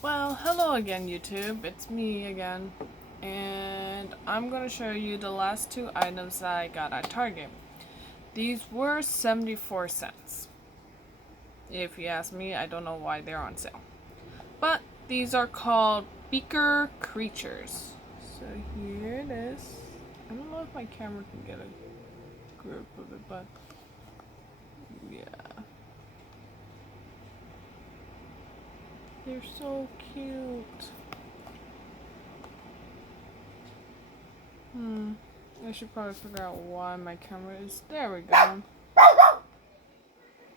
Well, hello again, YouTube. It's me again, and I'm gonna show you the last two items that I got at Target. These were 74 cents. If you ask me, I don't know why they're on sale. But these are called Beaker creatures. So here it is. I don't know if my camera can get a grip of it, but yeah. They're so cute. I should probably figure out why my camera is. There we go.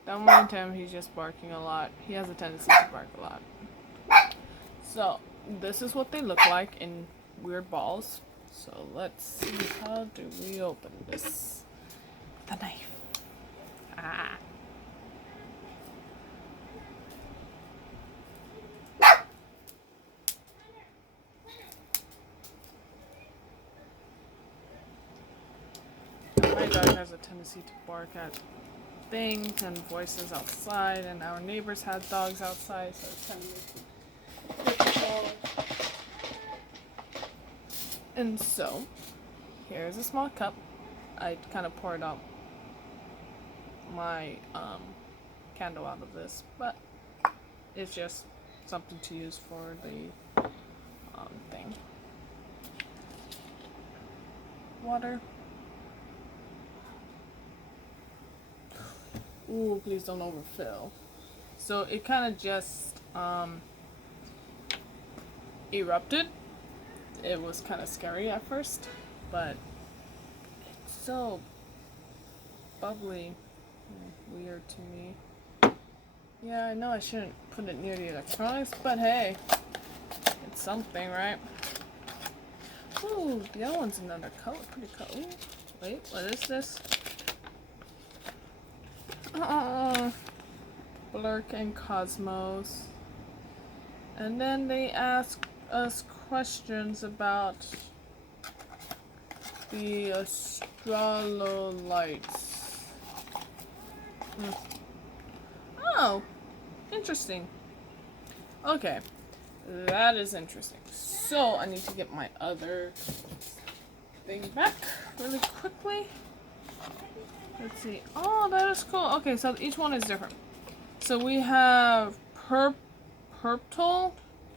Don't mind him, he's just barking a lot. He has a tendency to bark a lot. So, this is what they look like in weird balls. So, let's see, how do we open this? The knife. Ah. My dog has a tendency to bark at things and voices outside, and our neighbors had dogs outside, so it's kind of difficult. And so, here's a small cup. I kind of poured out my candle out of this, but it's just something to use for the thing. Water. Ooh, please don't overfill. So it kind of just erupted. It was kind of scary at first, but it's so bubbly and weird to me. Yeah, I know I shouldn't put it near the electronics, but hey, it's something, right? Ooh, the other one's another color, pretty color. Wait, what is this? Blurk and Cosmos. And then they ask us questions about the astrololites. Oh, interesting. Okay, that is interesting. So I need to get my other thing back really quickly. Let's see. Oh, that is cool. Okay, so each one is different. So we have Purple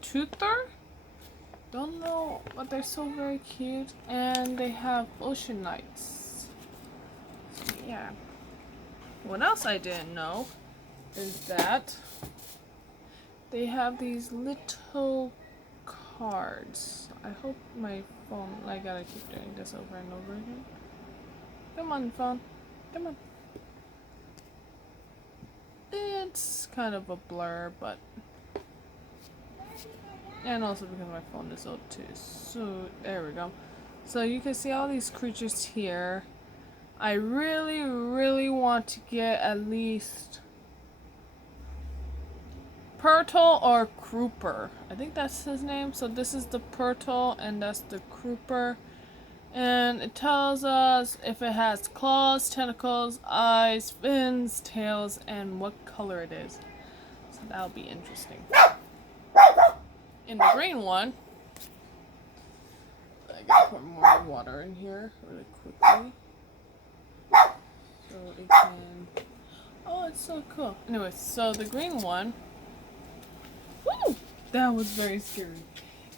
Toother. Don't know, but they're so very cute. And they have Ocean Knights. So yeah. What else I didn't know is that they have these little cards. I hope my phone, I gotta keep doing this over and over again. Come on, phone. Come on. It's kind of a blur, but... And also because my phone is old too. So, there we go. So you can see all these creatures here. I really, really want to get at least... Purtle or Crooper. I think that's his name. So this is the Purtle and that's the Crooper. And it tells us if it has claws, tentacles, eyes, fins, tails, and what color it is. So that'll be interesting. In the green one, I gotta put more water in here really quickly. So it can... Oh, it's so cool. Anyway, so the green one... Woo! That was very scary.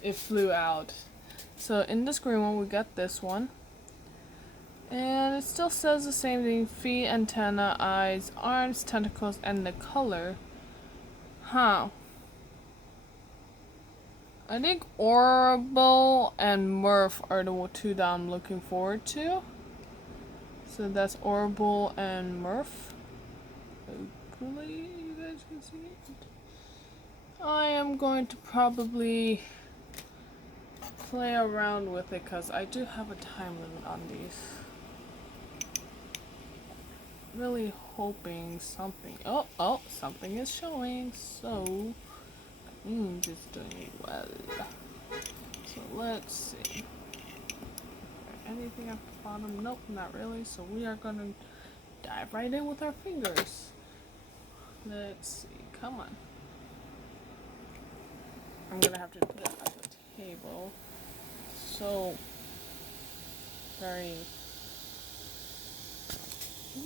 It flew out. So in this green one, we got this one. And it still says the same thing. Feet, antenna, eyes, arms, tentacles, and the color. Huh. I think Orbital and Murph are the two that I'm looking forward to. So that's Orbital and Murph. Hopefully you guys can see it. I am going to probably play around with it because I do have a time limit on these. Really hoping something. Oh, something is showing. So, is doing well. So let's see. Anything at the bottom? Nope, not really. So we are gonna dive right in with our fingers. Let's see. Come on. I'm gonna have to put it at the table. So very.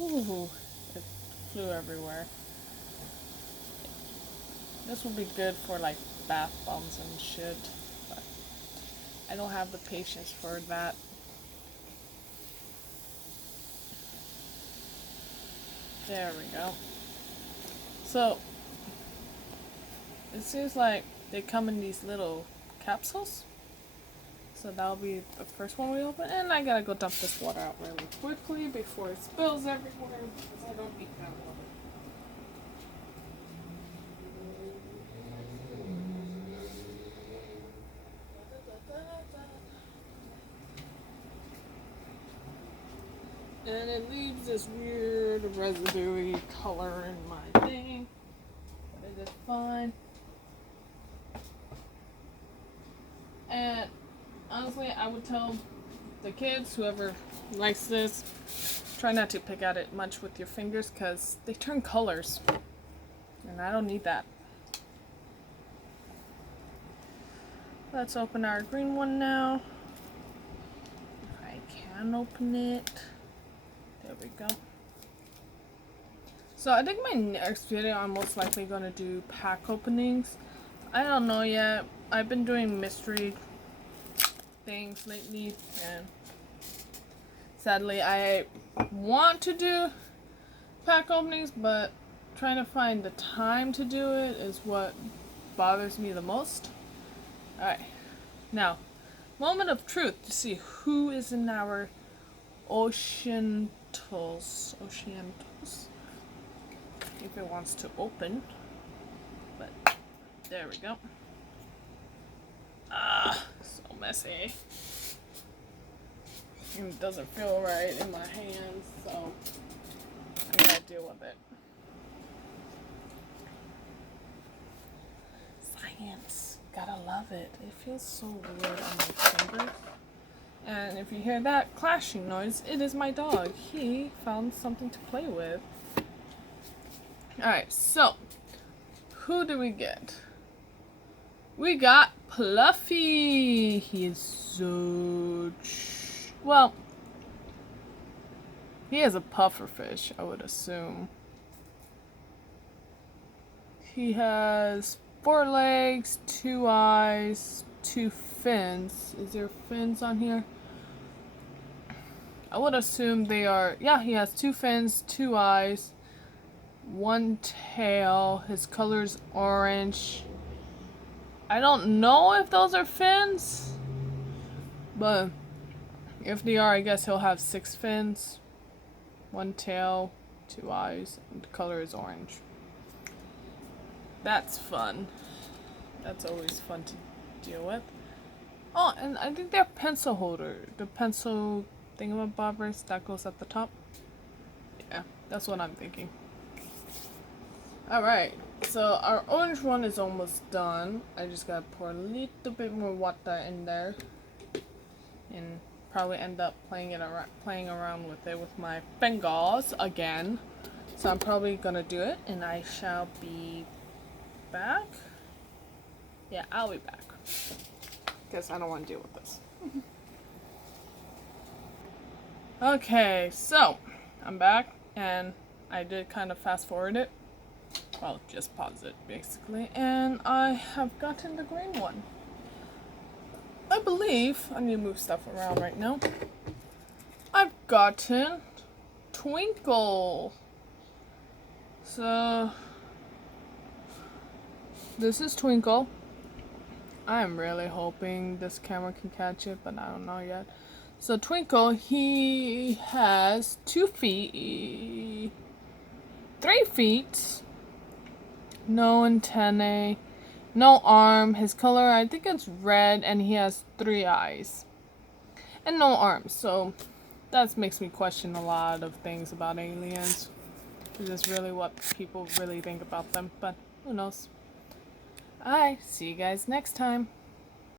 Ooh, it flew everywhere. This would be good for like bath bombs and shit, but I don't have the patience for that. There we go. So it seems like they come in these little capsules. So that'll be the first one we open. And I gotta go dump this water out really quickly before it spills everywhere because I don't need that water. And it leaves this weird residue color in my thing. But it is fine. And honestly, I would tell the kids, whoever likes this, try not to pick at it much with your fingers because they turn colors. And I don't need that. Let's open our green one now. If I can open it. There we go. So I think my next video I'm most likely going to do pack openings. I don't know yet. I've been doing mystery things lately and sadly I want to do pack openings, but trying to find the time to do it is what bothers me the most. Alright, now moment of truth to see who is in our Oceantos. If it wants to open, but there we go. Ah, so messy. And it doesn't feel right in my hands, so I gotta deal with it. Science, gotta love it. It feels so weird on my fingers. And if you hear that clashing noise, it is my dog. He found something to play with. Alright, so who do we get? We got Pluffy. He is so well. He is a pufferfish, I would assume. He has 4 legs, 2 eyes, 2 fins. Is there fins on here? I would assume they are. Yeah, he has 2 fins, 2 eyes, 1 tail. His color is orange. I don't know if those are fins, but if they are, I guess he'll have 6 fins, 1 tail, 2 eyes, and the color is orange. That's fun. That's always fun to deal with. Oh, and I think they're pencil holder. The pencil thingamabobbers that goes at the top. Yeah, that's what I'm thinking. Alright, so our orange one is almost done. I just gotta pour a little bit more water in there. And probably end up playing around with it with my fingers again. So I'm probably gonna do it, and I shall be back. Yeah, I'll be back. Because I don't want to deal with this. Okay, so I'm back, and I did kind of fast forward it. Well, just pause it, basically. And I have gotten the green one. I believe, I need to move stuff around right now. I've gotten Twinkle. So, this is Twinkle. I'm really hoping this camera can catch it, but I don't know yet. So Twinkle, he has 2 feet, 3 feet, no antennae, no arm. His color, I think it's red, and he has 3 eyes. And no arms, so that makes me question a lot of things about aliens. Is this really what people really think about them? But who knows? Alright, see you guys next time.